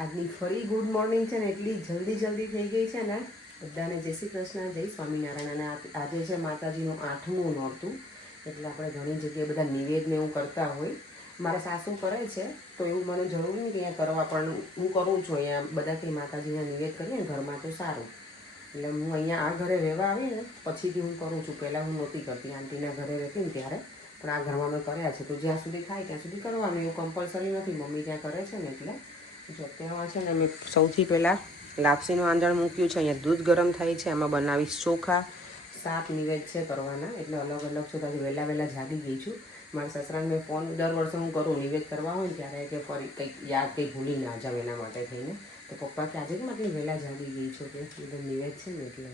આજની ફરી good morning છે ને એટલી જલ્દી જલ્દી થઈ ગઈ છે ને. બધાને જય શ્રી કૃષ્ણ, જય સ્વામિનારાયણ. અને આજે છે માતાજીનું આઠમું નોરતું. એટલે આપણે ઘણી જગ્યાએ બધા નિવેદને એવું કરતા હોય. મારા સાસુ કરે છે, તો એવું મને જરૂર નહીં કે અહીંયા કરવા, પણ હું કરું છું અહીંયા બધાથી માતાજીના નિવેદ કરીએ ને ઘરમાં તો સારું. એટલે હું અહીંયા આ ઘરે રહેવા આવી ને, પછીથી હું કરું છું. પહેલાં હું નહોતી કરતી, આંટીના ઘરે રહેતી ને ત્યારે. પણ આ ઘરમાં મેં કર્યા છે, તો જ્યાં સુધી થાય ત્યાં સુધી કરવાનું. એવું કમ્પલસરી નથી. મમ્મી ત્યાં કરે છે ને એટલે જો અત્યારમાં છે ને મેં સૌથી પહેલાં લાપસીનું આંધણ મૂક્યું છે. અહીંયા દૂધ ગરમ થાય છે. એમાં બનાવીશ ચોખા સાત નિવેદ છે કરવાના. એટલે અલગ અલગ છું. તો વહેલા વહેલા જાગી ગઈ છું. મારા સસરાને ફોન દર વર્ષે હું કરું, નિવેદ કરવા હોય ત્યારે કે ફરી કંઈક યાદ કંઈ ભૂલી ના જાવ એના માટે થઈને. તો પપ્પા કે આજે જ આટલી વહેલા જાગી ગઈ છું કે? બધું નિવેદ છે ને એટલે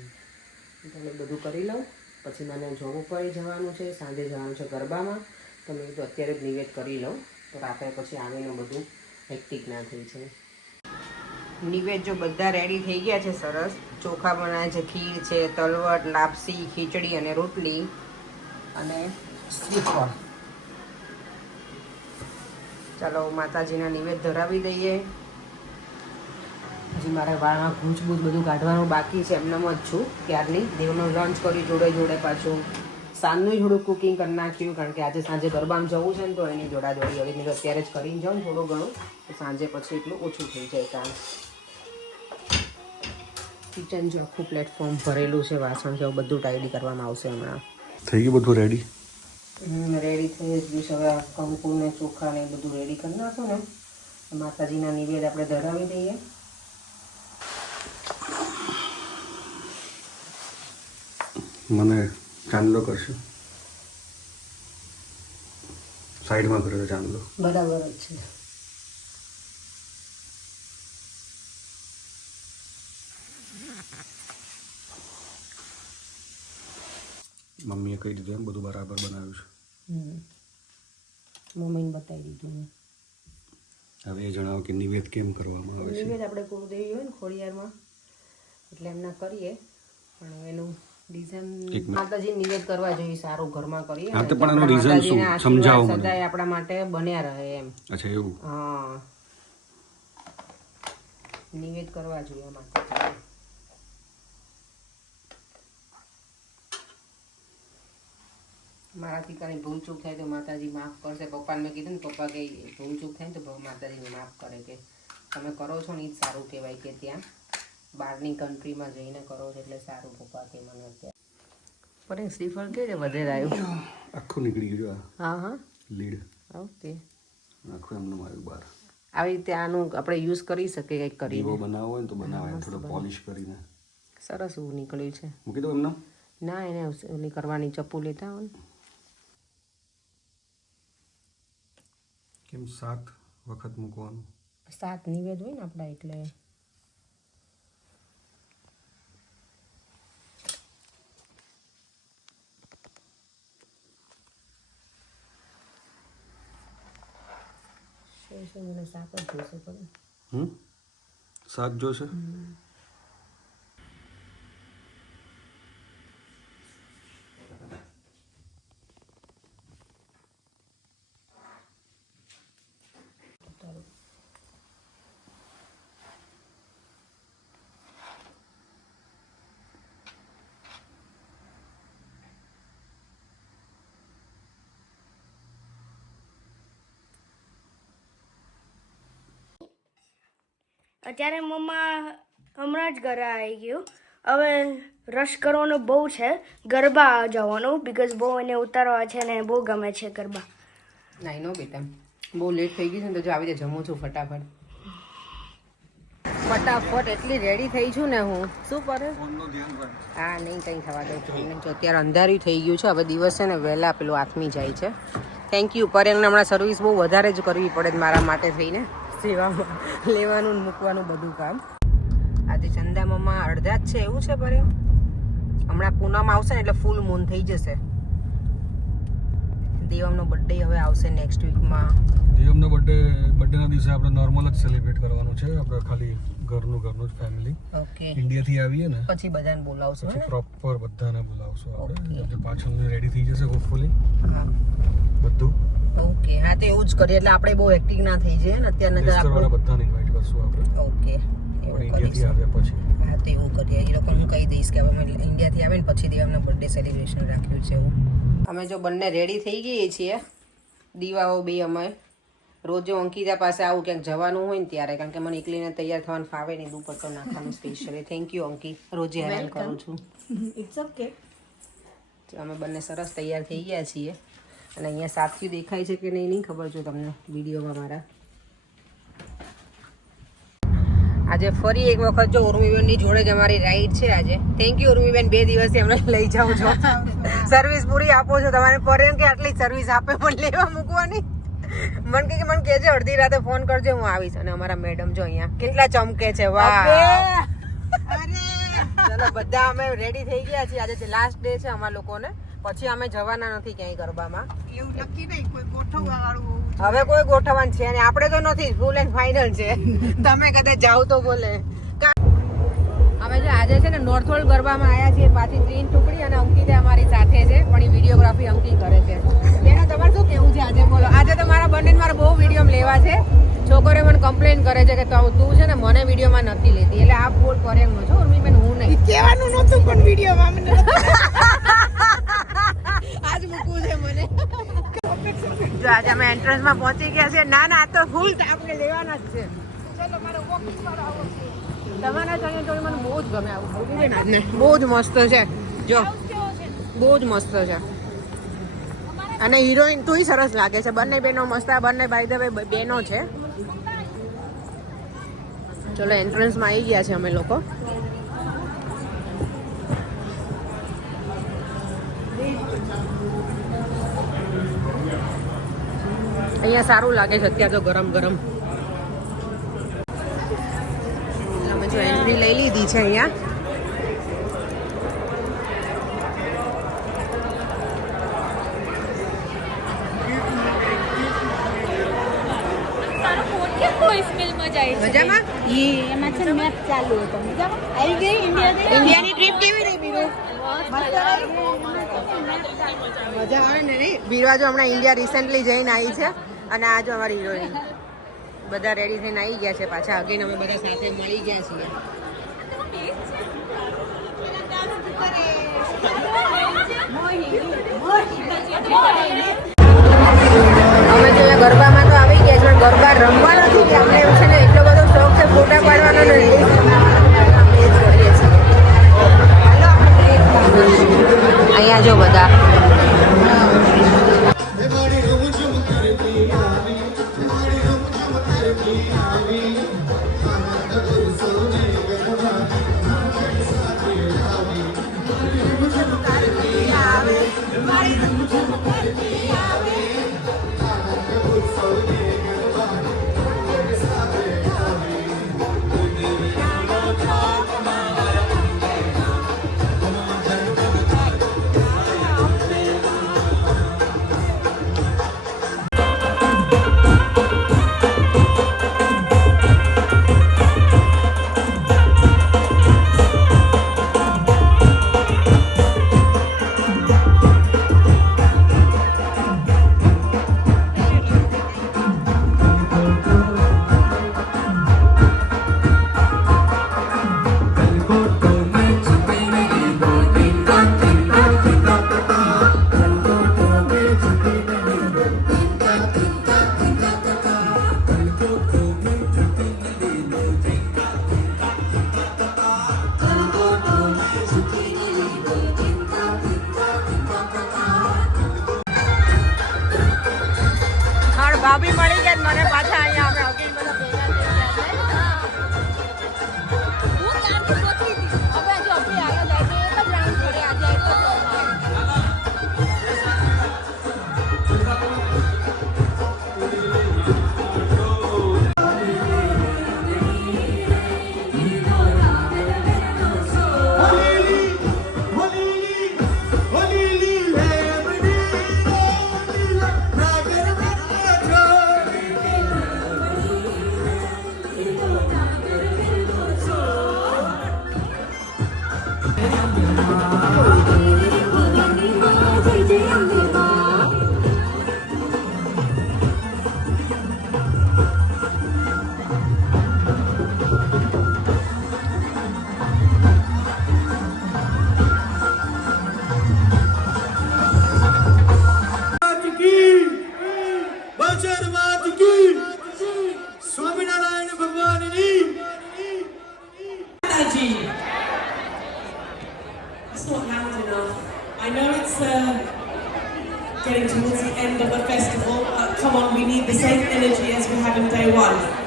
તમે બધું કરી લઉં. પછી મને જોબ ઉપર જવાનું છે. સાંજે જવાનું છે ગરબામાં. તો મેં અત્યારે જ નિવેદ કરી લઉં. તો રાત્રે પછી આવીને બધું હેક્ટિક ના થઈ છે. નિવેદ જો બધા રેડી થઈ ગયા છે સરસ. ચોખા બનાવે છે, ખીર છે, તલવટ, લાપસી, ખીચડી અને રોટલી. અને શ્રીફળ. ચાલો માતાજીના નિવેદ ધરાવી દઈએ. હજી મારે વાળમાં ભૂજ બધું કાઢવાનું બાકી છે. એમનામ જ છું. ત્યારની દેવનો લંચ કર્યું જોડે જોડે પાછું. સાંજનું થોડું કુકિંગ કરી નાખ્યું કારણ કે આજે સાંજે ગરબામાં જવું છે ને તો એની જોડા જોડી હવે મેં અત્યારે જ કરીને જાઉં થોડું ઘણું તો સાંજે પછી એટલું ઓછું થઈ જાય કામ. કિચન જો આખું પ્લેટફોર્મ ભરેલું છે વાસણ છે બધું ટાઈડી કરવામાં આવશે હમણાં. થઈ ગયું બધું રેડી રેડી થઈ ગયું છે. હવે કંકુ ને ચોખા ને બધું રેડી કરી નાખું ને. માતાજીના નિવેદ આપણે ધરાવી દઈએ. મને ચાંદલો કરશો? સાઈડમાં કર્યો ચાંદલો. બરાબર જ છે. મમ્મીએ કહી દીધું એમ બધું બરાબર બનાવ્યું છે. મમ્મીને બતાવી દીધું હવે એ જણાવો કે નિવેદ કેમ કરવામાં આવે છે? નિવેદ આપણે કુળદેવી હોય ને ખોડિયારમાં એટલે એમના કરીએ પણ એનું ડિઝાઇન એક મિનિટ. માતાજી નિવેદ કરવા જોઈએ સારું ઘરમાં કરીએ હા, ને તો તો પણ એનું આપણા શું? સમજાવો સદાય આપણા માટે બન્યા રહે એમ. અચ્છા એવું? હા. નિવેદ કરવા જોઈએ માતાજી મારાથી કાંઈ ભૂલ ચૂક થાય તો માતાજી માફ કરશે. પપ્પાને મેં કીધું ને પપ્પા કે ભૂલ ચૂક થાય તો માતાજી માતાજીને માફ કરે કે તમે કરો છો ને એ જ સારું કહેવાય કે ત્યાં. બહારની કન્ટ્રીમાં જઈને કરો છો એટલે સારું પપ્પા કે મને અત્યારે. પણ શ્રીફળ કે વધેર આવ્યું? આખું નીકળી ગયું હા હા. લીડ. ઓકે. આખું એમનું આવ્યું બહાર. આવી રીતે આનું આપણે યુઝ કરી શકીએ કંઈક કરી દીવો બનાવવો હોય તો બનાવાય થોડો પોલિશ કરીને. સરસ એવું નીકળ્યું છે. મૂકી દઉં એમને? ના એને ઓલી કરવાની ચપ્પુ લેતા હોય કેમ સાત વખત મૂકવાનું? સાત નિવેદ હોય ને આપણા એટલે. મને સાત જ જોઈશે પણ. હમ. અત્યારે મમ્મા હમણાં જ ઘરે આવી ગયું. હવે રશ કરવાનો બહુ છે. ગરબા જવાનું બીકોઝ બહુ એને ઉતારવા છે ને બહુ ગમે છે ગરબા. નાઈ નો બેટા. બહુ લેટ થઈ ગઈ છે ને, તો જો આવી રીતે જમું છું ફટાફટ. ફટાફટ, એટલી રેડી થઈ છું ને હું. શું કરે? હા, નહીં, કંઈ થવા દઉં છું. જો, અત્યારે અંધાર્યું થઈ ગયું છે. હવે દિવસ ને વહેલા પેલું આથમી જાય છે. થેન્ક યુ પર એમને હમણાં સર્વિસ બહુ વધારે જ કરવી પડે મારા માટે થઈને. સેવામાં લેવાનું મૂકવાનું બધું કામ. આજે ચંદા મમ્મા અડધા જ છે એવું છે પર હમણાં પૂનમ આવશે ને એટલે ફૂલ મૂન થઈ જશે. દેવમનો બર્થડે હવે આવશે નેક્સ્ટ વીકમાં દેવમનો બર્થડે બર્થડેના દિવસે આપણે નોર્મલ જ સેલિબ્રેટ કરવાનું છે આપણે ખાલી ઘરનું ઘરનું જ ફેમિલી ઓકે ઇન્ડિયાથી આવીએ ને પછી બધાને બોલાવશું પછી પ્રોપર બધાને બોલાવશું આપણે. પાછળનું રેડી થઈ જશે હોપફુલી હા. બધું. ઓકે હા તો એવું જ કરીએ. એટલે આપણે બહુ એક્ટિવ ના થઈ જઈએ ને અત્યારના તો આપણે બધાને ઇન્વાઇટ કરશું આપણે. ઓકે ઇન્ડિયાથી આવ્યા પછી. હા તો એવું કરીએ. એ લોકોને હું કહી દઈશ કે હવે અમે ઇન્ડિયાથી આવે ને પછી દેવાના બર્થડે સેલિબ્રેશન રાખ્યું છે એવું. અમે જો બંને રેડી થઈ ગઈએ છીએ. દીવાઓ બે અમે. રોજ અંકિતા પાસે આવું ક્યાંક જવાનું હોય ને ત્યારે કારણ કે મને એકલીને તૈયાર થવાનું ફાવે નહીં દુપટ્ટો નાખવાનું સ્પેશિયલી થેન્ક યુ અંકી. રોજે હેરાન કરું છું. ઇટ્સ ઓકે અમે બંને સરસ તૈયાર થઈ ગયા છીએ. અને અહીંયા સાથી દેખાય છે કે નહીં નહીં ખબર જો તમને વિડીયોમાં મારા. આજે ફરી એક વખત જો ઉર્મીબેનની જોડે જ અમારી રાઈડ છે આજે. થેન્ક યુ ઉર્મીબેન બે દિવસથી અમને લઈ જાઓ છો. સર્વિસ પૂરી આપો છો. તમારે પર કે આટલી સર્વિસ આપે પણ લેવા મૂકવાની. મન કે મન કહેજે અડધી રાતે ફોન કરજે હું આવીશ. અને અમારા મેડમ જો અહીંયા કેટલા ચમકે છે. વાહ. ચલો બધા અમે રેડી થઈ ગયા છીએ. આજે લાસ્ટ ડે છે અમારા લોકોને. પછી અમે જવાના નથી ક્યાંય ગરબામાં. એવું નક્કી હવે કોઈ ગોઠવવાનું છે અને આપણે તો નથી ફૂલ એન્ડ ફાઇનલ છે. તમે કદાચ જાઓ તો બોલે. અમે જે આજે છે ને નોર્થોલ ગરબામાં આવ્યા છીએ પાછી ત્રીન ટુકડી અને અંકિતે અમારી સાથે છે પણ એ વિડીયોગ્રાફી અંકી કરે છે. એના તમારે શું કેવું છે આજે? બોલો. આજે તો મારા બંને મારા બહુ વીડિયો લેવા છે. છોકરીઓ મને કમ્પ્લેન કરે છે કે તું છે ને મને વિડીયોમાં નથી લેતી. એટલે આ ફૂલ ફોરેંગનો છો. ઉર્મિબેન હું નહીં. કહેવાનું નહોતું પણ વિડીયોમાં મને મૂકવું છે મને. જો આજે અમે એન્ટ્રન્સમાં પહોંચી ગયા છે ના ના આ તો ફૂલ આપણે લેવાના જ છે. તમારા ચણિયા તો મને બહુ જ ગમે આવું. બહુ જ મસ્ત છે. જો બહુ જ મસ્ત છે. અને હિરોઈન તું સરસ લાગે છે. બંને બેનો મસ્ત આ બંને બાય ધ વે બેનો છે. ચલો એન્ટ્રન્સમાં આવી ગયા છે અમે લોકો. અહીંયા સારું લાગે છે અત્યારે તો ગરમ ગરમ. અમે જો એન્ટ્રી લઈ લીધી છે અહીંયા. મજામાં? એમાં છે મેચ ચાલુ હતો. મજામાં? આવી ગઈ ઇન્ડિયા ઇન્ડિયાની ટ્રીપ કેવી રહી બીરો? મજા આવે ને નહીં? બીરવા જો હમણાં ઇન્ડિયા રિસેન્ટલી જઈને આવી છે. અને આ જો અમારી હિરોઈન બધા રેડી થઈને આવી ગયા છે પાછા. અગેન અમે બધા સાથે મળી ગયા છીએ. અમે તો ગરબામાં તો આવી ગયા છે પણ ગરબા રમવા નથી કે અમને એવું છે ને એટલો બધો શોખ છે ફોટા પાડવાનો ને રીલ્સ બનાવવાનો, એ જ કરીએ છીએ. અહીંયા જો બધા. ભાભી મળી ગયા મને પાછા અહીંયા અમે અગેન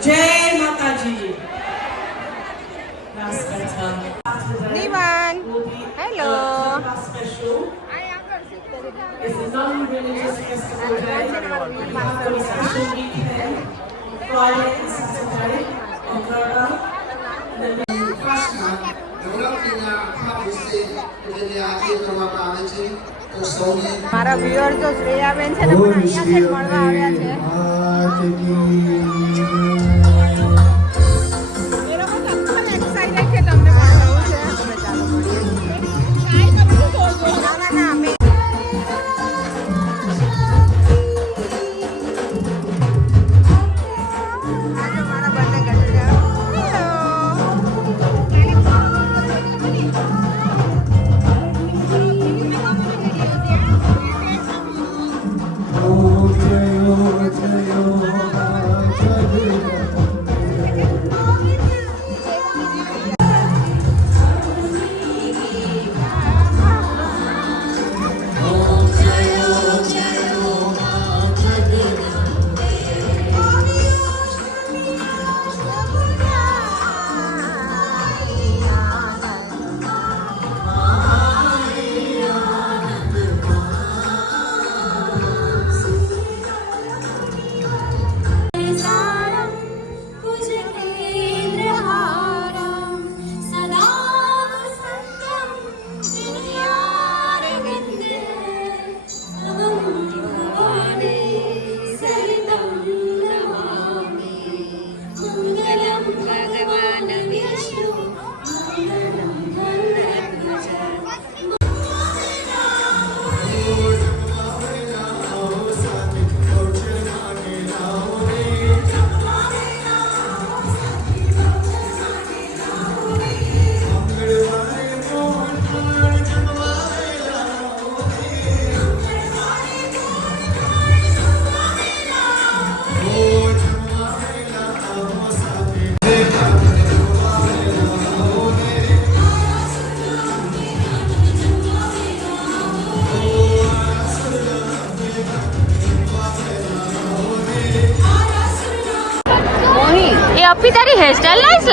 जय माता जी Niman. Hello. Uh, it's a non-religious festival day. We have a special weekend, Friday and Saturday, on Gora. Developing our public state, in the area our Mama મારા વ્યુઅર તો શ્રેયાબેન છે ને પણ અહીંયા છે મળવા આવ્યા છે.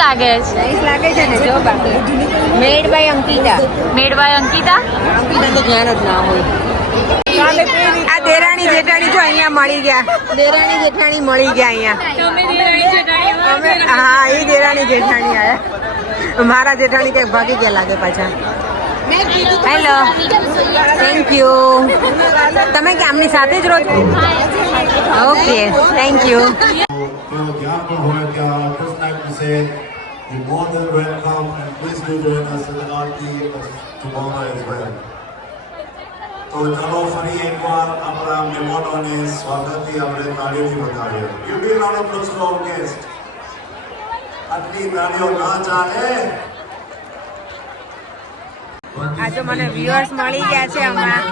લાગે છે? નાઈસ લાગે છે ને જો બાકી. Made by Ankita. Made by Ankita? Ankita તો ધ્યાન જ ના હોય. આ દેરાણી જેઠાણી જો અહીંયા મળી ગયા. દેરાણી જેઠાણી મળી ગયા અહીંયા. હા એ દેરાણી જેઠાણી આયા મારા જેઠાણી કંઈક ભાગી ગયા લાગે પાછા. હેલો થેન્ક યુ તમે કે આમની સાથે જ રહો છો? ઓકે થેન્ક યુ તો જ્યાં પણ હોય ત્યાં you're more than welcome and please do join us in the Aarti tomorrow as well. તો ચલો ફરી એકવાર આપણા મહેમાનોને સ્વાગતથી આપણે તાળીઓથી વધાવીએ યુ બી રાઉન્ડ ઓફ our guest આટલી તાળીઓ ના ચાલે આજે મને વ્યુઅર્સ મળી ગયા છે હમણાં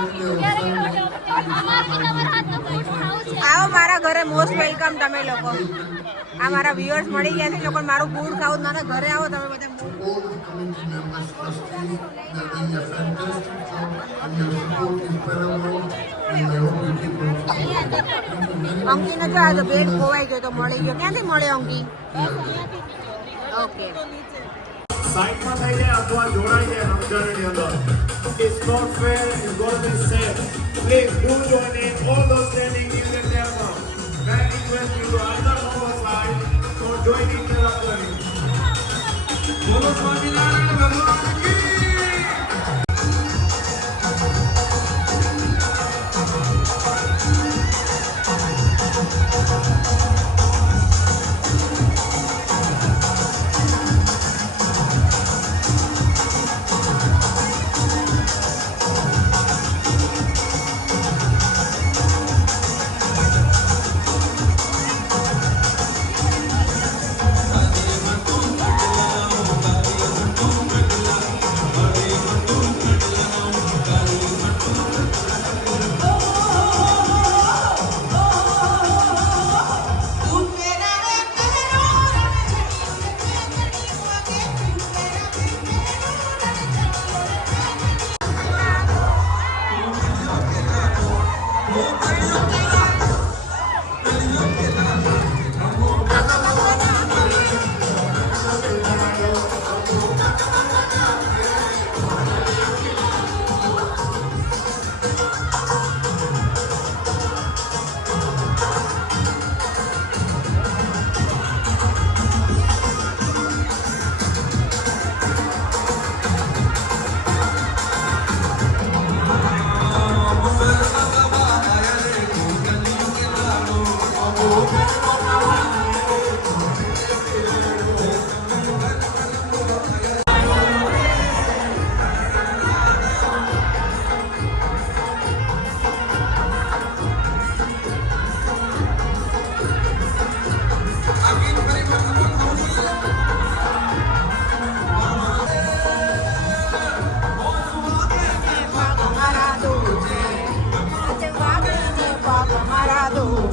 આવો મારા ઘરે મોસ્ટ વેલકમ તમે લોકો આ મારા વ્યુઅર્સ મળી ગયા છે લોકો મારું ફૂડ ખાવું મારા ઘરે આવો તમે બધા much. અંકીને જો આજે બેડ ખોવાઈ ગયો તો મળી ગયો ક્યાંથી મળે અંકી ઓકે સાઈડમાં થઈ જાય અથવા જોડાઈ જાય રમઝાનની અંદર not fair, it's got to be safe. Please do join in. All or join in the Ramzani. બોલો સ્વામિનારાયણ ભગવાન કી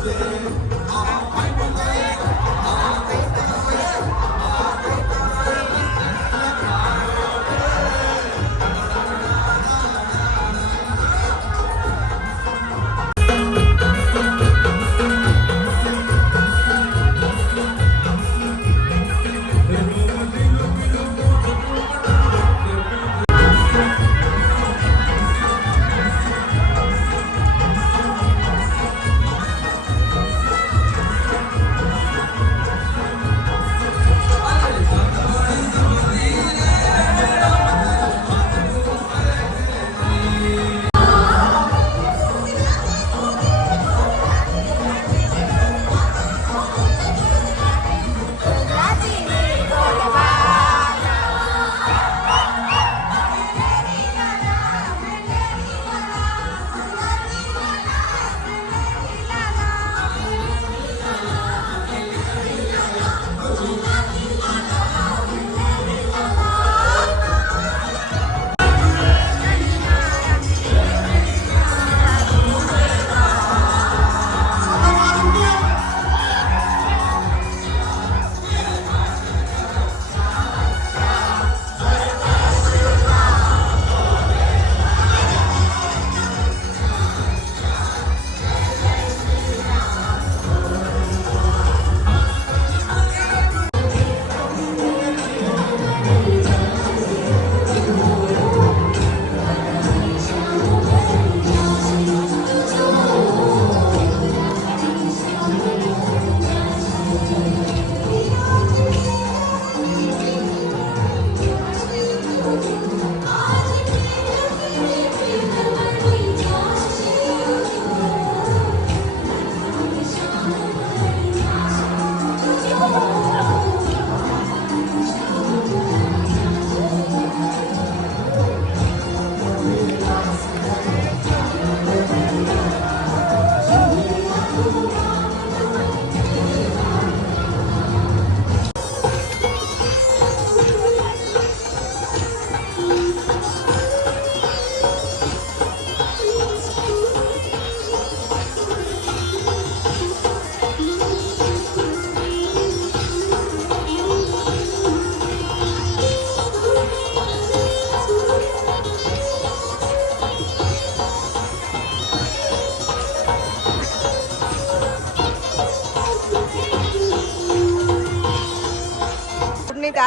Thank you.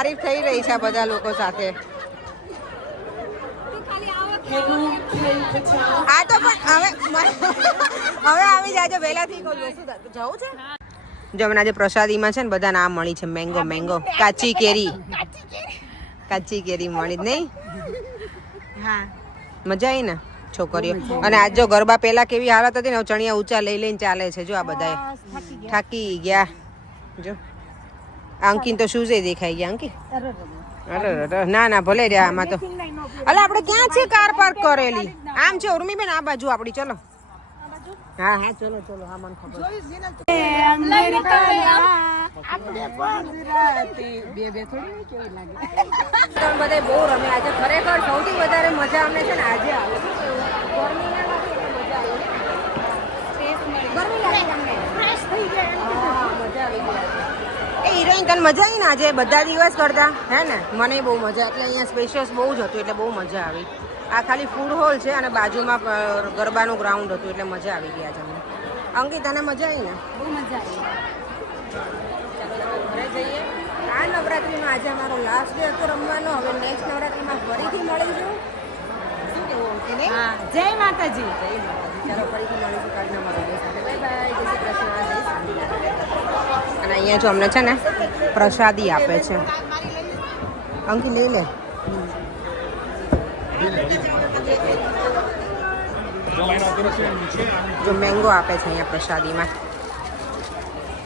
તારીફ થઈ રહી છે બધા લોકો સાથે. આ તો પણ હવે હવે આવી જાજો વહેલાથી છું. જવું છે? જો હમણાં આજે પ્રસાદીમાં છે ને બધા નામ મળી છે મેંગો મેંગો કાચી કેરી. કાચી કેરી મળી જ નહીં. હા. મજા આવી ને છોકરીઓ. અને આજ જો ગરબા પહેલા કેવી હાલત હતી ને ચણિયા ઊંચા લઈ લઈને ચાલે છે જો આ બધાએ. થાકી ગયા. જો. અંકિન તો શૂઝે દેખાઈ ગયા અંકી અરે અરે, ના ના ભલે રહ્યા આમાં તો. અલે આપણે ક્યાં છે કાર પાર્ક કરેલી? આમ છે ઉર્મીબેન આ બાજુ આપણી ચલો. હા હા ચલો ચલો હા મને ખબર. પણ. બહુ રમે આજે ખરેખર સૌથી વધારે મજા અમને છે ને આજે આવે મજા આવે. ગરમી લાગી તમને? હા, મજા આવી ગઈ હિરોઈન તને મજા આવી ને આજે બધા દિવસ કરતા? હે ને? મને બહુ મજા. એટલે અહીંયા સ્પેશિયસ બહુ જ હતું એટલે બહુ મજા આવી. આ ખાલી ફૂડ હોલ છે અને બાજુમાં ગરબાનું ગ્રાઉન્ડ હતું એટલે મજા આવી ગઈ આજે અમને અંકિત તને મજા આવી ને? બહુ મજા આવી. ઘરે જઈએ. આ નવરાત્રીનો આજે અમારો લાસ્ટ ડે હતો રમવાનો. હવે નેક્સ્ટ નવરાત્રીમાં ફરીથી મળીશું. શું કેવું જય માતાજી. જય માતાજી. ચાલો ફરીથી મળીશું કાલના અમારા બાય બાય. જય શ્રી કૃષ્ણ. અહીંયા જો અમને છે ને પ્રસાદી આપે છે. અંકી લઈ લે. જો મેંગો આપે છે અહીંયા પ્રસાદીમાં.